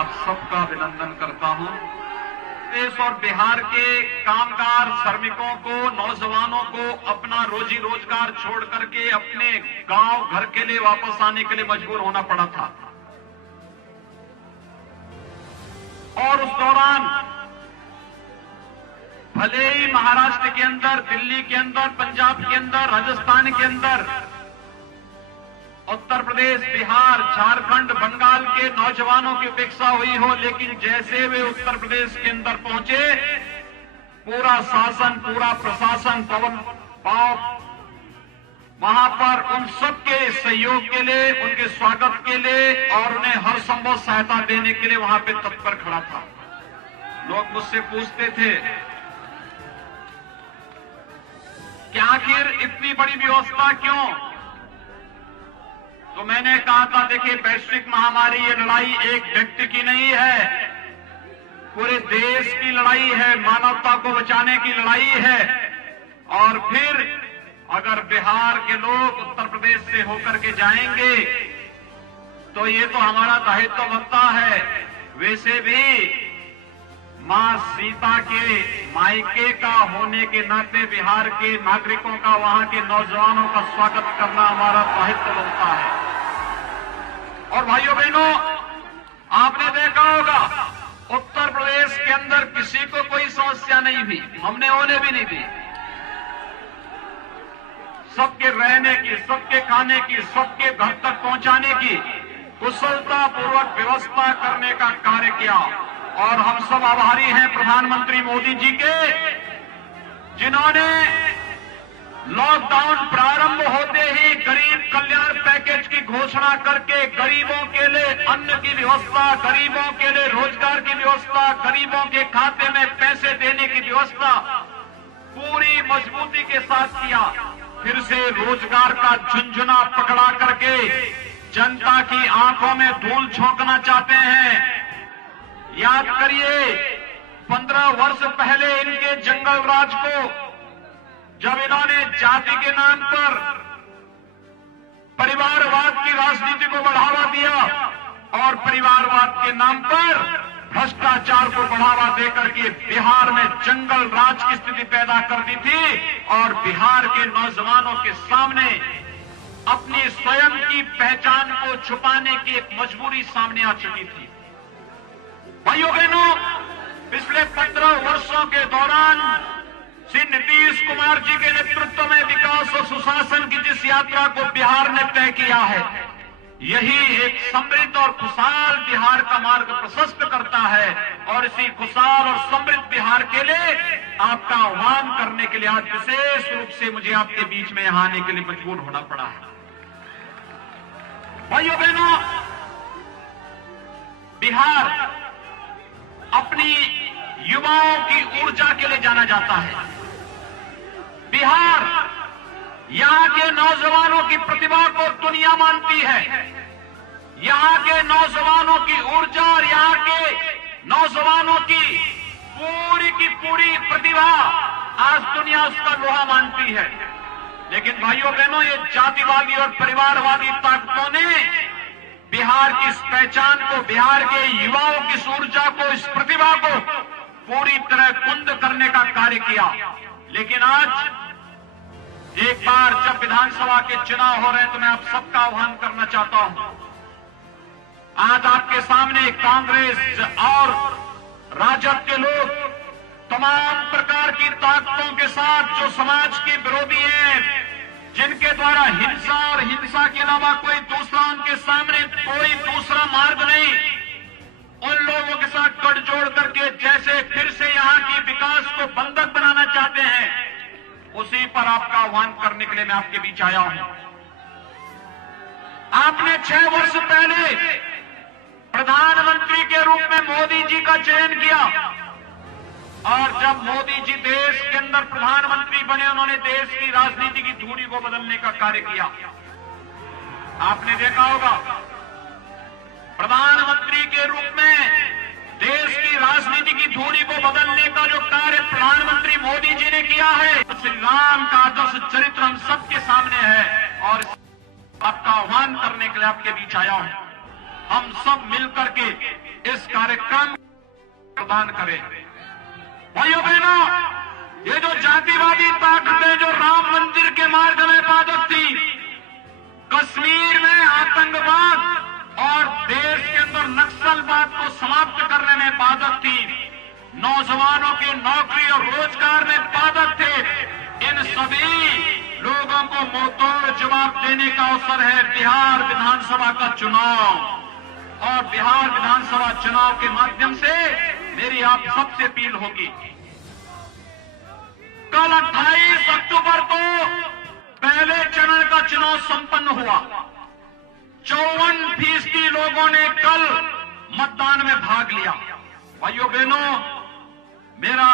आप सबका अभिनंदन करता हूं। देश और बिहार के कामगार श्रमिकों को, नौजवानों को अपना रोजी रोजगार छोड़ करके अपने गांव घर के लिए वापस आने के लिए मजबूर होना पड़ा था। और उस दौरान भले ही महाराष्ट्र के अंदर, दिल्ली के अंदर, पंजाब के अंदर, राजस्थान के अंदर, उत्तर प्रदेश, बिहार, झारखंड, बंगाल के नौजवानों की उपेक्षा हुई हो, लेकिन जैसे वे उत्तर प्रदेश के अंदर पहुंचे, पूरा शासन, पूरा प्रशासन वहां पर उन सबके सहयोग के लिए, उनके स्वागत के लिए और उन्हें हर संभव सहायता देने के लिए वहां पे तत्पर खड़ा था। लोग मुझसे पूछते थे कि आखिर इतनी बड़ी व्यवस्था क्यों? तो मैंने कहा था, देखिए, वैश्विक महामारी, ये लड़ाई एक व्यक्ति की नहीं है, पूरे देश की लड़ाई है, मानवता को बचाने की लड़ाई है। और फिर अगर बिहार के लोग उत्तर प्रदेश से होकर के जाएंगे तो ये तो हमारा दायित्व बनता है। वैसे भी मां सीता के मायके का होने के नाते बिहार के नागरिकों का, वहां के नौजवानों का स्वागत करना हमारा दायित्व बनता है। और भाइयों बहनों, आपने देखा होगा उत्तर प्रदेश के अंदर किसी को कोई समस्या नहीं थी, हमने होने भी नहीं दी। सबके रहने की, सबके खाने की, सबके घर तक पहुंचाने की कुशलतापूर्वक व्यवस्था करने का कार्य किया। और हम सब आभारी हैं प्रधानमंत्री मोदी जी के, जिन्होंने लॉकडाउन प्रारंभ होते ही गरीब कल्याण पैकेज की घोषणा करके गरीबों के लिए अन्न की व्यवस्था, गरीबों के लिए रोजगार की व्यवस्था, गरीबों के खाते में पैसे देने की व्यवस्था पूरी मजबूती के साथ किया। फिर से रोजगार का झुंझुना पकड़ा करके जनता की आंखों में धूल झोंकना चाहते हैं। याद करिए, 15 वर्ष पहले इनके जंगल राज को जब इन्होंने जाति के नाम पर परिवारवाद की राजनीति को बढ़ावा दिया और परिवारवाद के नाम पर भ्रष्टाचार को बढ़ावा देकर के बिहार में जंगल राज की स्थिति पैदा कर दी थी और बिहार के नौजवानों के सामने अपनी स्वयं की पहचान को छुपाने की एक मजबूरी सामने आ चुकी थी। भाइयों बहनों, पिछले 15 वर्षों के दौरान श्री नीतीश कुमार जी के नेतृत्व में विकास और सुशासन की जिस यात्रा को बिहार ने तय किया है, यही एक समृद्ध और खुशहाल बिहार का मार्ग प्रशस्त करता है। और इसी खुशहाल और समृद्ध बिहार के लिए आपका आह्वान करने के लिए आज विशेष रूप से मुझे आपके बीच में यहां आने के लिए मजबूर होना पड़ा है। भाइयों बहनों, बिहार अपनी युवाओं की ऊर्जा के लिए जाना जाता है। बिहार यहां के नौजवानों की प्रतिभा को दुनिया मानती है। यहां के नौजवानों की ऊर्जा और यहां के नौजवानों की पूरी प्रतिभा आज दुनिया उसका लोहा मानती है। लेकिन भाइयों बहनों, ये जातिवादी और परिवारवादी ताकतों ने बिहार की इस पहचान को, बिहार के युवाओं की इस ऊर्जा को, इस प्रतिभा को पूरी तरह कुंद करने का कार्य किया। लेकिन आज एक बार जब विधानसभा के चुनाव हो रहे हैं तो मैं आप सबका आह्वान करना चाहता हूं। आज आपके सामने कांग्रेस और राजद के लोग तमाम प्रकार की ताकतों के साथ जो समाज के विरोधी हैं, जिनके द्वारा हिंसा और हिंसा के अलावा कोई दूसरा उनके सामने कोई दूसरा मार्ग नहीं, उन लोगों के साथ गठजोड़ करके जैसे फिर से यहां की विकास को बंधक बनाना चाहते हैं, उसी पर आपका आह्वान करने के लिए मैं आपके बीच आया हूं। आपने 6 वर्ष पहले प्रधानमंत्री के रूप में मोदी जी का चयन किया और जब मोदी जी देश के अंदर प्रधानमंत्री बने, उन्होंने देश की राजनीति की धुरी को बदलने का कार्य किया। आपने देखा होगा, प्रधानमंत्री के रूप में देश की राजनीति की धुरी को बदलने का जो कार्य प्रधानमंत्री मोदी जी ने किया है, श्री राम का आदर्श चरित्र हम सबके सामने है और आपका आह्वान करने के लिए आपके बीच आया हूं। हम सब मिलकर के इस कार्यक्रम प्रदान करें। भाइयों बहनों, ये जो जातिवादी ताकतें जो राम मंदिर के मार्ग में बाधक थी, कश्मीर में आतंकवाद और देश के अंदर नक्सलवाद को समाप्त करने में बाधक थी, नौजवानों की नौकरी और रोजगार में बाधक थे, इन सभी लोगों को मुंहतोड़ जवाब देने का अवसर है बिहार विधानसभा का चुनाव। और बिहार विधानसभा चुनाव के माध्यम से मेरी आप सबसे अपील होगी, कल 28 अक्टूबर को पहले चरण का चुनाव संपन्न हुआ। 54% लोगों ने कल मतदान में भाग लिया। भाइयों बहनों, मेरा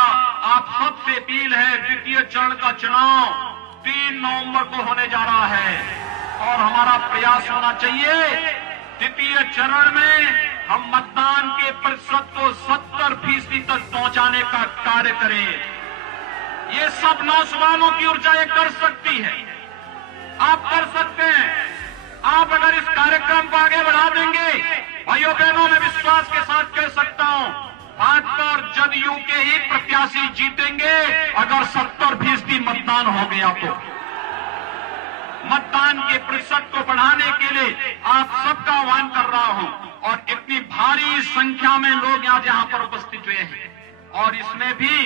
आप सबसे अपील है, द्वितीय चरण का चुनाव 3 नवंबर को होने जा रहा है और हमारा प्रयास होना चाहिए द्वितीय चरण में हम मतदान के प्रतिशत को 70% तक पहुंचाने का कार्य करें। ये सब नौजवानों की ऊर्जा ये कर सकती है, आप कर सकते हैं। आप अगर इस कार्यक्रम को आगे बढ़ा देंगे, भाइयों बहनों, मैं विश्वास के साथ कह सकता हूं, भाजपा और जदयू के ही प्रत्याशी जीतेंगे अगर 70% मतदान हो गया तो। मतदान के प्रतिशत को बढ़ाने के लिए आप सबका आह्वान कर रहा हूं और इतनी भारी संख्या में लोग यहां पर उपस्थित हुए हैं और इसमें भी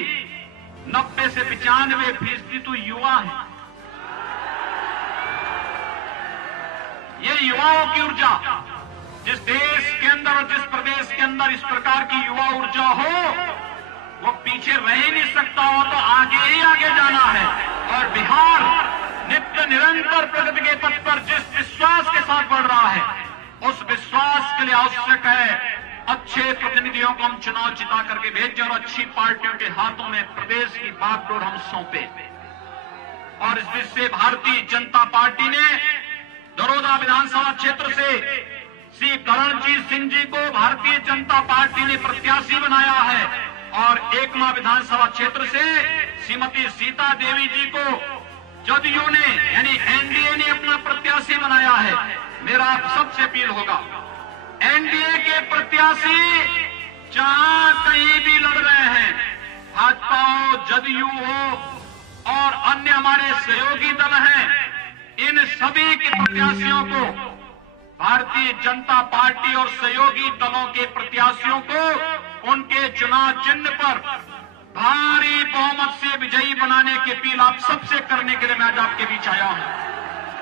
90 से 95% तो युवा है। ये युवाओं की ऊर्जा, जिस देश के अंदर और जिस प्रदेश के अंदर इस प्रकार की युवा ऊर्जा हो, वो पीछे रह ही नहीं सकता, हो तो आगे ही आगे जाना है। और बिहार नित्य निरंतर प्रगति के पथ पर जिस विश्वास के साथ बढ़ रहा है, उस विश्वास के लिए आवश्यक है अच्छे प्रतिनिधियों को हम चुनाव जिता करके भेजें और अच्छी पार्टियों के हाथों में प्रदेश की बागडोर हम सौंपे। और इस दृष्टि से भारतीय जनता पार्टी ने दरोदा विधानसभा क्षेत्र से श्री करणजीत सिंह जी को भारतीय जनता पार्टी ने प्रत्याशी बनाया है और एकमा विधानसभा क्षेत्र से श्रीमती सीता देवी जी को जदयू ने यानी एनडीए ने अपना प्रत्याशी बनाया है। मेरा आप सबसे अपील होगा, एनडीए के प्रत्याशी जहां कहीं भी लड़ रहे हैं, भाजपा हो, जदयू हो और अन्य हमारे सहयोगी दल हैं, इन सभी के प्रत्याशियों को, भारतीय जनता पार्टी और सहयोगी दलों के प्रत्याशियों को उनके चुनाव चिन्ह पर भारी बहुमत से विजयी बनाने की अपील आप सबसे करने के लिए मैं आज आपके बीच आया हूं।